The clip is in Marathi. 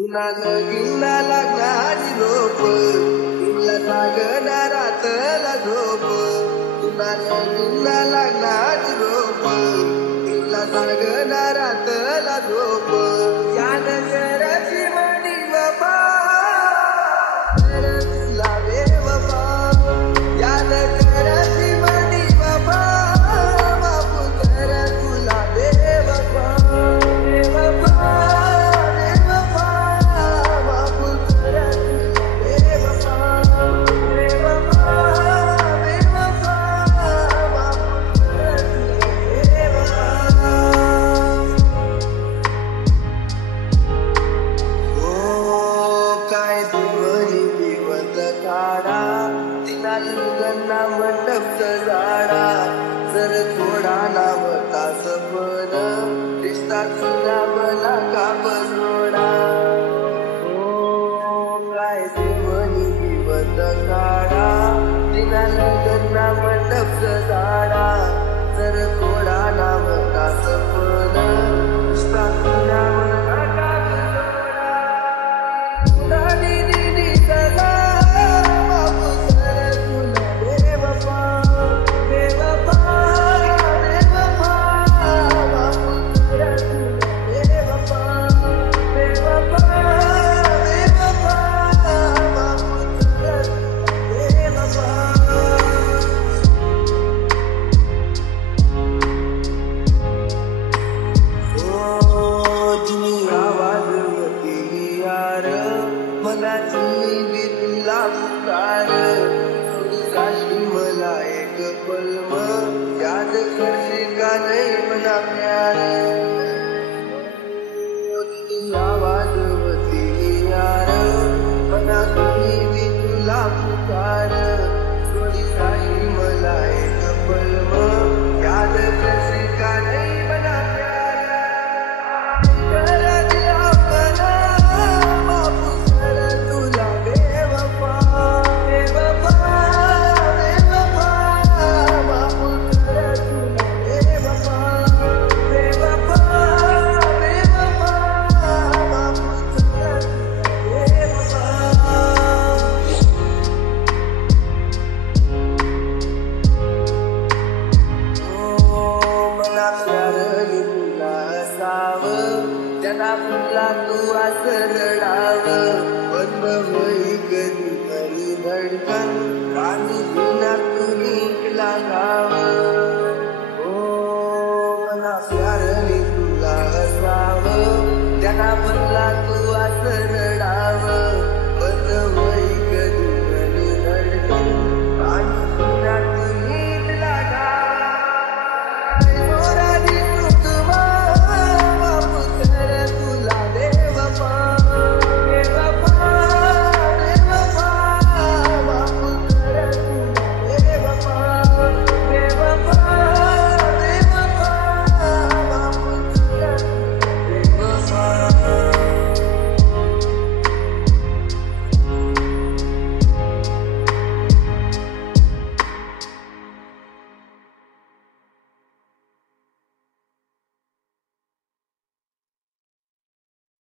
गिल्ला लागणारी रोप गिल्ला लागणारातला झोप गिल्ला लागणारी रोप गिल्ला लागणारातला झोप या नगराची मणी बाबा तुला बेवफा या नगराची मणी बाबा बापू कर तुला बेवफा बेवफा मंडप झाडा जर थोडा नावता सपन रिश्ता तुझा मला काप जोडा काय देवनी विवत काढा तिला लग्न मंडप झाडा जर थोडा नावता सपन रिश्ता तुझा मला काप जोडा दिदी सदा मला एक पल याद करते का नहीं मना प्यार आवाज होती यार मना कभी भी तुला पुकार थोड़ी साशी मला एक पल याद करते का नहीं मना प्यार त्यांना फुला तू असं रडाव बंद होई कधी तरी धडकन पाणी बिना तू निघला गाव मला प्यार तुला असावं त्यांना